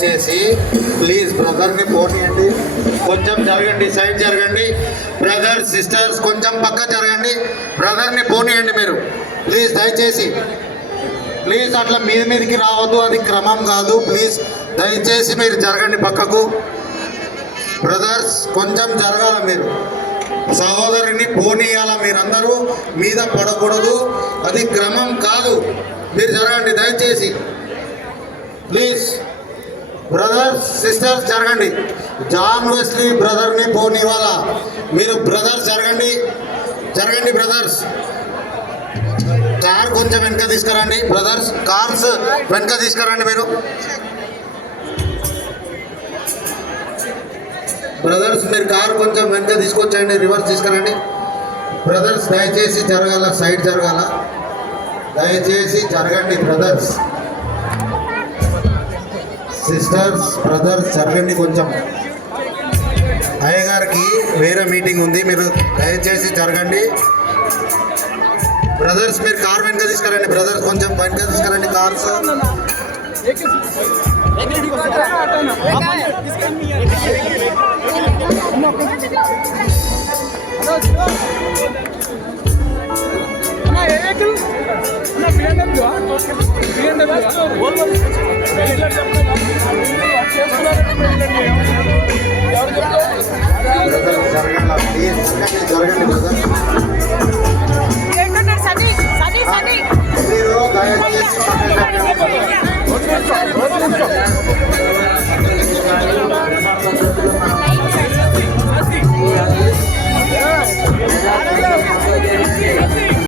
దయచేసి ప్లీజ్ బ్రదర్ని పోనీయండి, కొంచెం జరగండి, సైడ్ జరగండి. బ్రదర్స్ సిస్టర్స్ కొంచెం పక్క జరగండి, బ్రదర్ని పోనీయండి మీరు ప్లీజ్. దయచేసి ప్లీజ్ అట్లా మీదికి రావద్దు, అది క్రమం కాదు. ప్లీజ్ దయచేసి మీరు జరగండి పక్కకు. బ్రదర్స్ కొంచెం జరగాల, మీరు సహోదరుని పోనీయాల, మీరందరూ మీద పడకూడదు, అది క్రమం కాదు. మీరు జరగండి దయచేసి ప్లీజ్. బ్రదర్స్ సిస్టర్స్ జరగండి. జాన్ వెస్లీ బ్రదర్ని పోనీవాల, మీరు బ్రదర్స్ జరగండి, జరగండి బ్రదర్స్. కార్ కొంచెం వెనక తీసుకురండి బ్రదర్స్, కార్స్ వెనక తీసుకురండి మీరు బ్రదర్స్. మీరు కార్ కొంచెం వెనక తీసుకొచ్చండి, రివర్స్ తీసుకురండి బ్రదర్స్. దయచేసి జరగాల, సైడ్ జరగాల, దయచేసి జరగండి బ్రదర్స్. సిస్టర్స్ బ్రదర్స్ జరగండి కొంచెం. అయ్యగారికి వేరే మీటింగ్ ఉంది, మీరు దయచేసి జరగండి బ్రదర్స్. మీరు కార్ వెనక తీసుకురండి బ్రదర్స్, కొంచెం వెనక తీసుకురండి కార్స్. జరగండి బ్రదర్.